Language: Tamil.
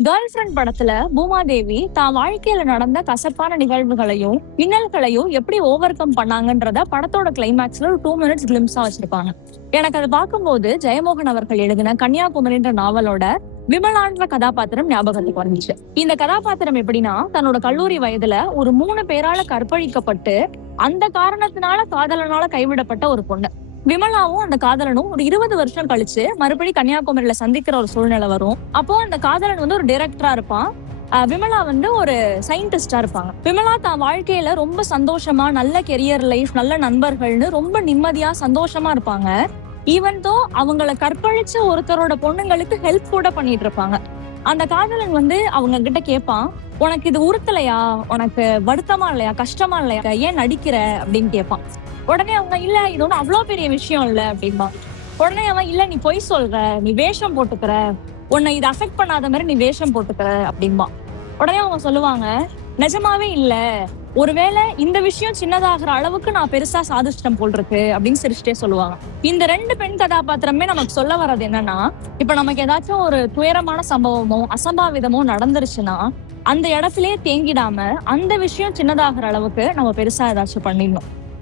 கேர்ள் ஃப்ரெண்ட் படத்துல பூமாதேவி தான் வாழ்க்கையில நடந்த கசப்பான நிகழ்வுகளையும் இன்னல்களையும் எப்படி ஓவர் கம் பண்ணாங்கன்றத படத்தோட கிளைமேக்ஸ்ல ஒரு 2 மினிட்ஸ் கிளிம்ஸா வச்சிருப்பாங்க. எனக்கு அதை பார்க்கும்போது ஜெயமோகன் அவர்கள் எழுதின கன்னியாகுமரின்ற நாவலோட விமலான்ற கதாபாத்திரம் ஞாபகத்துக்கு வந்துச்சு. இந்த கதாபாத்திரம் எப்படின்னா, தன்னோட கல்லூரி வயதுல ஒரு 3 பேரால கற்பழிக்கப்பட்டு அந்த காரணத்தினால காதலனால கைவிடப்பட்ட ஒரு பொண்ணு. விமலாவும் அந்த காதலனும் ஒரு 20 வருஷம் கழிச்சு மறுபடி கன்னியாகுமரியில சந்திக்கிற ஒரு சூழ்நிலை வரும். அப்போ அந்த காதலன் ஒரு டைரக்டரா இருப்பான். விமலா ஒரு சயின்டிஸ்டா இருப்பாங்க. விமலா தான் வாழ்க்கையில ரொம்ப சந்தோஷமா, நல்ல கெரியர் லைஃப், நல்ல நண்பர்கள்னு ரொம்ப நிம்மதியா சந்தோஷமா இருப்பாங்க. ஈவன் தோ அவங்கள கற்பழிச்ச ஒருத்தரோட பொண்ணுங்களுக்கு ஹெல்ப் கூட பண்ணிட்டு இருப்பாங்க. அந்த காதலன் அவங்க கிட்ட கேட்பான், உனக்கு இது உறுத்தலையா, உனக்கு வருத்தமா இல்லையா, கஷ்டமா இல்லையா, ஏன் நடிக்கிற அப்படின்னு கேட்பான். உடனே அவங்க இல்ல, இது ஒன்றும் அவ்வளோ பெரிய விஷயம் இல்ல அப்படின்பா. உடனே அவன் இல்ல, நீ பொய் சொல்ற, நீ வேஷம் போட்டுக்கிற, உன்னை இது அஃபெக்ட் பண்ணாத மாதிரி நீ வேஷம் போட்டுக்கிற அப்படின்பா. உடனே அவங்க சொல்லுவாங்க, நிஜமாவே இல்ல, ஒருவேளை இந்த விஷயம் சின்னதாகிற அளவுக்கு நான் பெருசா சாதிச்சிட்டேன் போல் இருக்கு அப்படின்னு சிரிச்சுட்டே சொல்லுவாங்க. இந்த 2 பெண் கதாபாத்திரமே நமக்கு சொல்ல வர்றது என்னன்னா, இப்ப நமக்கு ஏதாச்சும் ஒரு துயரமான சம்பவமோ அசம்பாவிதமோ நடந்துருச்சுன்னா அந்த இடத்திலேயே தேங்கிடாம அந்த விஷயம் சின்னதாகிற அளவுக்கு நம்ம பெருசா ஏதாச்சும் பண்ணிடணும்.